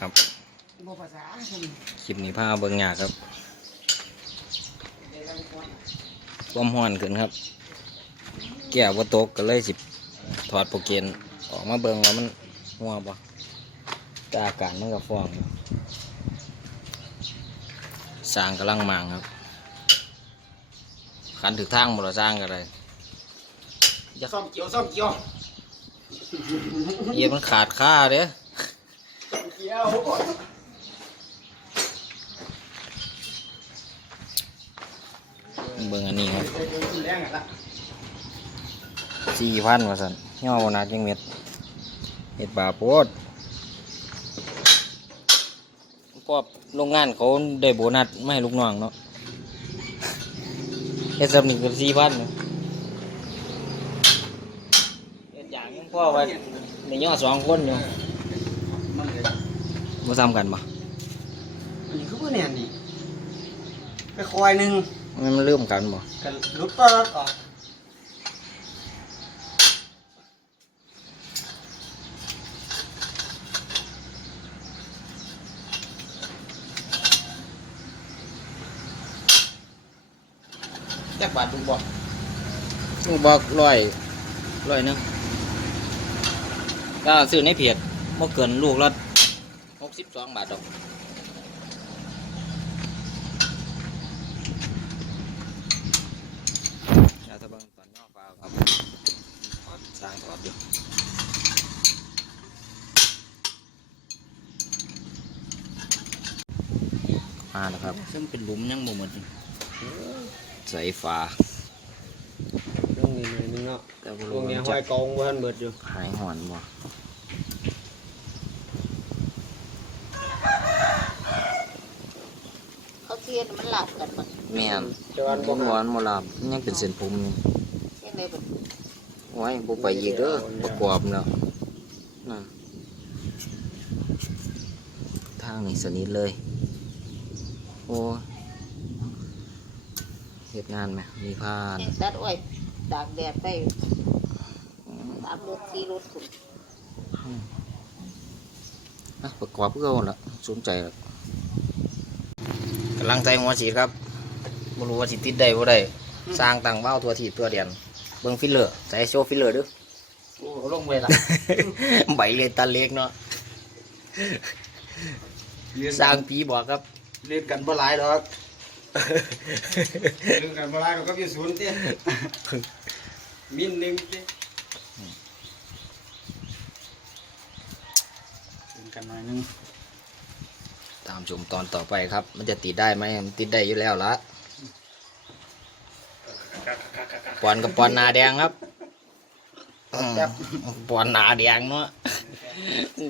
ครับบ่ภาษาคนคลิปนี้พาเบิ่งยากครับความห้อนขึ้นครับ แก้วว่าตกก็เลยสิถอดโปรเกนออกมาเบิ่งว่ามันหัวบ่แต่อากาศมันก็ฟ้องอยู่สร้างกำลังมางครับขันถึกทางบ่ละสร้างกันเลยซ่อมเกี่ยวซ่อมเกี่ยวเย็นมันขาดค่าเด้อซ่อมเกี่ยวเบิ่งอันนี้ครับแรงอะละสี่พันว่าสันย่อโบนัสยังเม็ดเม็ดบาโพดพอโรงงานเขาได้โบนัสไม่ให้ลูกน้องเนาะเฮ็ดสำนึกเป็นสี่พันเฮ็ดอย่างยังพ่อว่าในย่อสองคนอยู่มันเลย มาซ้ำกันปะอันนี้คือผู้เนี่ยนี่ไปคอยหนึ่งมันมันเริ่มกันปะกันลุกก็รถออกแจ็คบาทถูกบอกลูกบอกร้อยร้อยหนึงก็ซื้อในเพจบ่เกินลูกละหก สิบสองบาทดอกยาสะบังตอนย่อฟ้าครับถอดสร้างถอดอยู่มาแล้วครับ ซึ่งเป็นหลุมยังบ่หมดใส่ฟ้าลงนี่หน่อยนึงเนาะแต่บ่ลรู้งเนี่ยว่าห้จะอยกองบ้านเบิดอยู่หายหอนบ่ เขาเทียน มันหลับกันหมดแม่นจอนบ่บ่หหวอนบ่หลับยังเป็นเส้นผมอยู่เทียนเลยแบบโอ้ยบ่ไปอีกเด้อประกอบแล้วนั่นทางนี้สนิทเลย โอ้ยเฮ็ดงานไหมมีผ้าแห้งตัดอ้อยตากแดดไปตามรถที่รถขุนนะประกอบเพื่อเอาละสนใจละกำลังใจหัวฉีดครับไม่รู้ว่าสิติดได้บ่ได้สร้างตังเบ้าตัวถีบตัวเดียนเบิ่งฟิลเลอร์ใส่โชว์ฟิลเลอร์เด้วยโอ้ลงไปละใบเลยตาเล็กเนาะสร้างปีบอกครับเล่นกันบ่หลายดอกเล่นกันบ่หลายดอกก็อยู่ศูนย์ติมินหนึ่งติเล่นกันหน่อยหนึง ตามชมตอนต่อไปครับ มันจะติดได้ไหมมันติดได้อยู่แล้วละปอนกับปอนหนาแดงครับอืมปอนหนาแดงเนาะ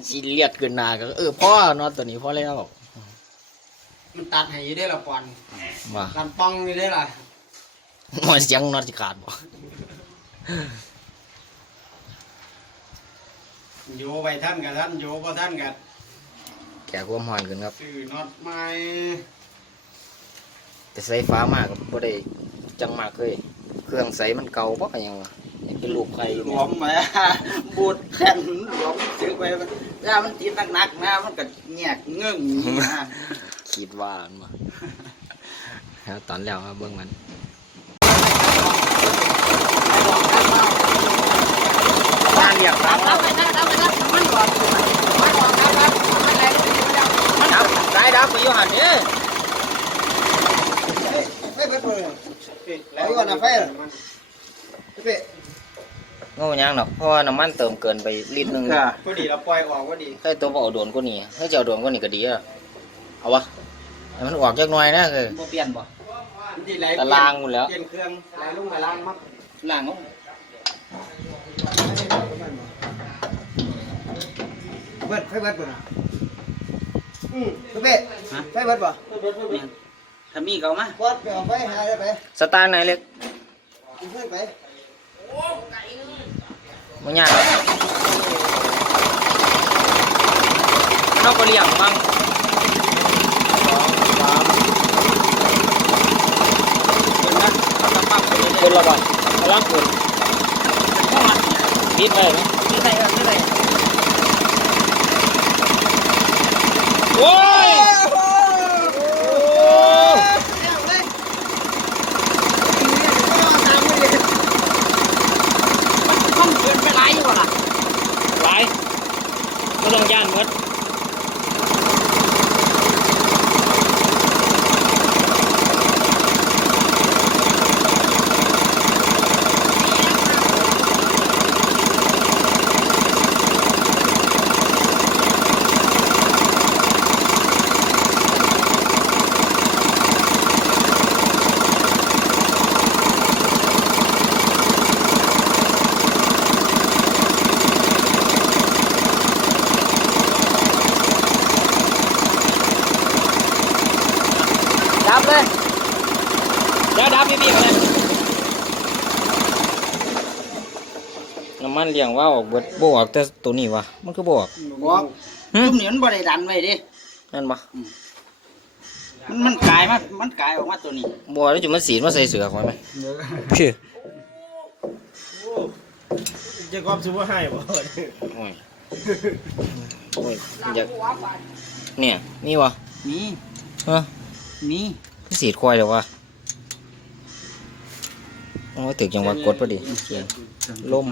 สิเลียดขึ้นหนาก็เออพ่อเนาะตัวนี้พ่อแล้วมันตัดให้อยู่ได้ละปอนว่ากันป้องอยู่ได้ล่ะมันเสียงนอนสิขาดบ่อยู่ไปท่านกับท่านอยู่บ่ท่านกับ แก่ความหอนขึ้นครับซื้อน็อตไม้แต่ใส่ฟ้ามากก็บ่ได้จังมากเคยเครื่องใส่มันเก่าบ่ยังวะยังเป็นลูกไข่อยู่หลวมมาบูดแข็งหลวมซื้อไปถ้ามันติดหนักๆนะมันก็แงกเงื่งนะคิดว่ามันบ่แล้วตอนแล้วครับเบิ่งมันบ้านเรียกครับครับสายดับไปอยู่หันเด้อไม่เป็นไรแล้วก่อนนะไฟเป๊ะงงยังดอกเพราะว่าน้ำมันเติมเกินไปลิตรหนึงพอดีเราปล่อยออกพอดีให้ตัวเอาโดนกว่านี้ให้เจ้าโดนกว่านี้ก็ดีอะเอาวะมันออกจักหน่อยนะคือเปลี่ยนบ่ที่ไหลตารางหมดแล้วเปลี่ยนเครื่องไหลลงไหลล่างมั้งล่างของเบิดไฟเบิดบ่นะ อืมเป๊ะไฟเบิดบ่ถ้ามีเขามาวัดไปเอาไฟหาได้ไปสตาร์ทไหนเล็กกินเพื่อนไปมันยากเราก็เลี้ยงบ้างสองสามคนนะเขาจะปั๊บคนละบ่กำลังคนนิดไปไหมนี่ใส่กันนี่ใส่ ต้องย่านหมด เดี๋ยวดับพี่พี่เลยน้ำมันเลี้ยงว่าออกเบิดบออกแต่ตัวนี้วะมันก็บออกบอกหึจุ่มนี่มันบ่ได้ดันไว้ดินั่นปะมันมันกลายมามันกลายออกมาตัวนี้บัวแล้วจุมันสีนมาใส่เสือกไว้ไหมคือจะความซื้อว่าให้บ่โอ้ยโอ้ยอยากเนี่ยนี่วะมีเออมีพี่สีดควายเดี๋ยววะ โอ้ยตึกจังหวะกดพอดีเขียนลม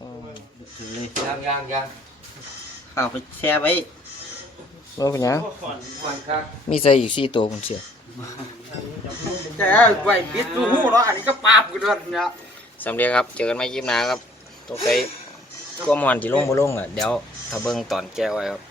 อ๋อถือเลยยังยังยังเข้าไปแช่ไว้ว่าเป็นหยังวันครับมีใส่อีกสี่ตัวผมเชื่อแต่ไว้ปิดรูหูเนาะอันนี้ก็ปราบกันด้วยเนี่ยสำเร็จครับ เจอกันไม่ยิบหนาครับต้องใส่ก็มอนจีลงบ่ลงอะเดี๋ยวถ้าเบิ่งตอนแก้ไว้ครับ